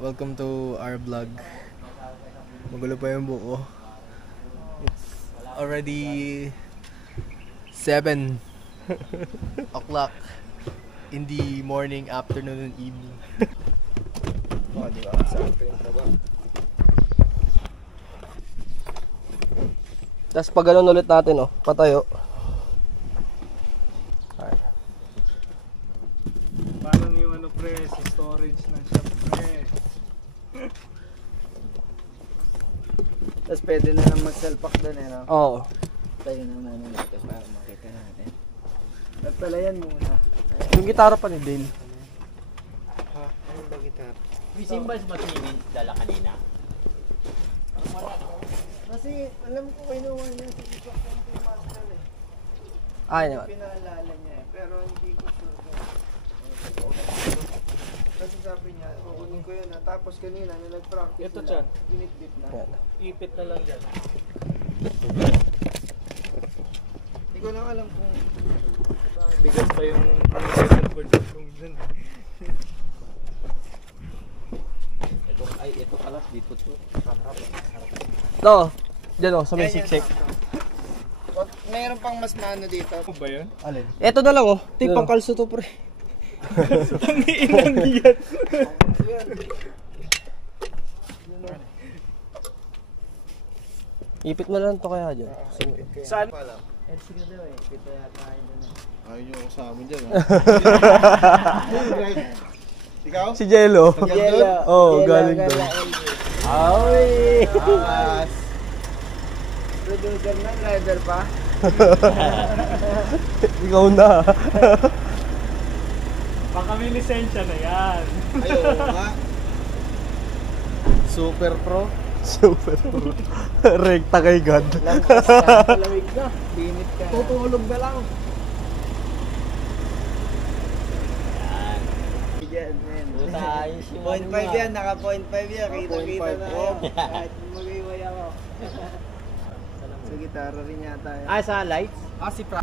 Welcome to our vlog. Magulo pa yung buko. It's already 7 o'clock in the morning, afternoon, and evening. Oh, di ba? Sakto yung taba. Tapos pag ganun ulit natin, oh, patayo. Ay. Parang yung ano pre, sa storage ng shop pre. Tapos pwede na lang mag-selpak doon eh, no? Oo. Tayo na muna natin para makita natin. At pala yan muna. Yung gitara pa ni Dale. Ha? Ano ba gitar? May cymbals ba ito dala kanina? Kasi alam ko kinuha niya sa TikTok yung master eh. Ay, naman. Pinaalala niya eh, pero hindi ko sure kung kasi sabi niya, kukunin ko yun ha. Tapos kanina, nung nag-practice Ito sila, dyan. binitbit na. Yan. Ipit na lang yan. Hindi ko lang alam kung Bigas pa yung pedalboard kung dyan. Ito kalas dito to. No, dyan oh, sa may Yan, yan. siksik. mayroon pang mas mano dito. Ano ba yan? Alin? Ito na lang oh, ito yung Ano? pangkalso to pre. Ang inang yan. Ipit mo lang to kaya dyan. Saan? Sige daw eh, kita yata tayo dun eh. Ayaw nyo sa amin dyan, ha? Ikaw? Si Jello. Yelo. Oh, galing doon. Ay! Akas! Producer na, driver pa. Ikaw na. Baka may lisensya na yan. Ayaw nga. Super Pro. Super pro. Rekta kay God. Lampas ka, palamig na. Binit ka. Tutulog na lang. Yan, man. Ayos yung 0.5 yan, naka 0.5 yan. Kita-kita na oh. yan. Kahit mag-iway ako. Sa gitara rin yata yan. Ah, sa lights? Si Pra.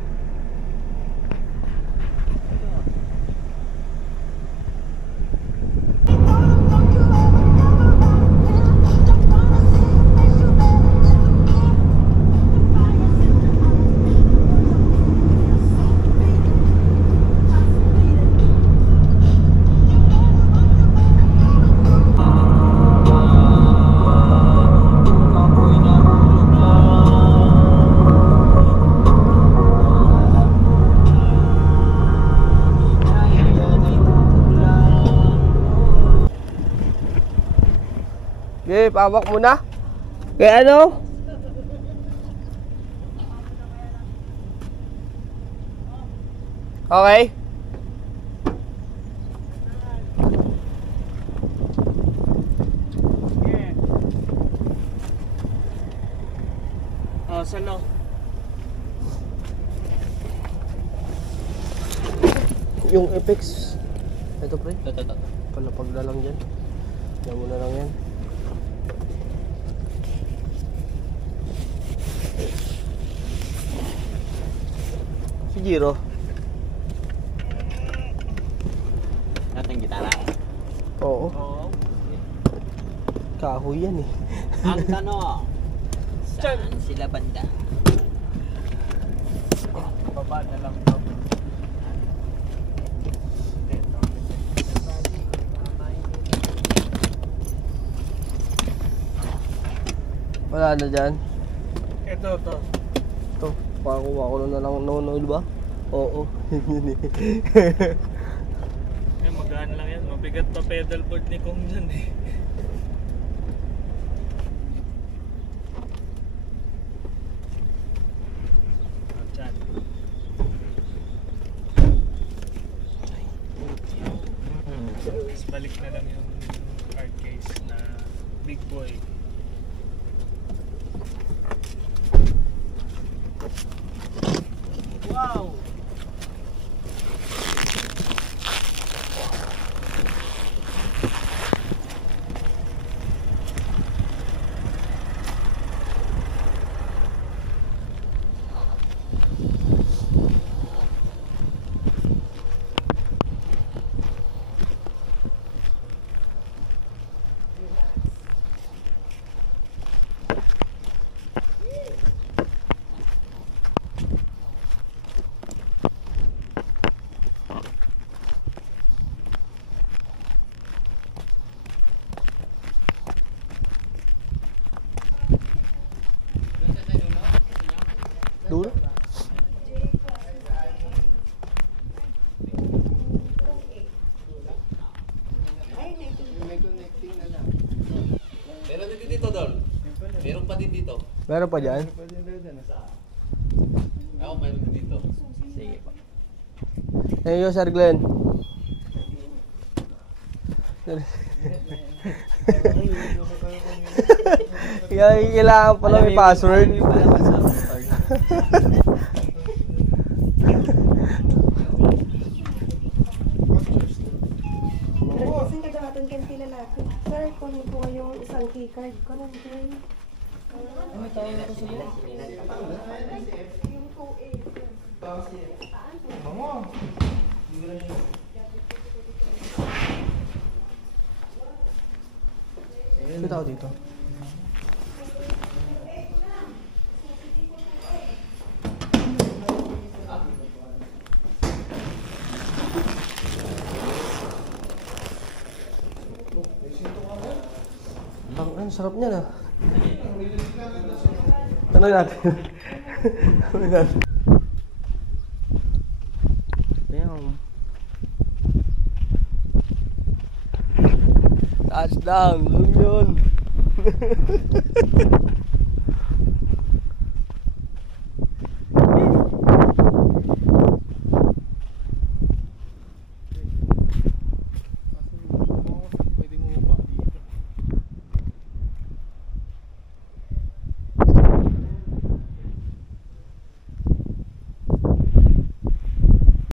Okay, pawak muna. Kaya ano? Okay. Oh, saan no? Yung Apex. Ito pre. Ito. Palapag na lang dyan. Yan mo na lang yan. Si Jiro. Nating gitara. Oo. Oo. Kahoy yan eh. Ang tanong, saan sila banda? Baba na lang daw. Wala na dyan. Ito, to. Ito. Pakuha ko na lang ng oil ba? Oo. Yun eh. Eh, magaan lang yan. Mabigat pa pedalboard ni Kong dyan eh. Dyan. Tapos balik na lang yung hard case na big boy. Wow! Meron din dito, Dol. Meron pa din dito. Meron pa dyan? Ako, meron din dito. Sige pa. Thank you, Sir Glenn. Kailangan pala may password. Kasi kadalasan kan sila lalaki. Sir, kunin ko yung isang keycard ko ng train. Ano tayo na ko sa iyo? Yung 2A. May tao dito. Ang sarap niya na. Tanong natin. Tanong natin. Damn. Touchdown! Yun yun.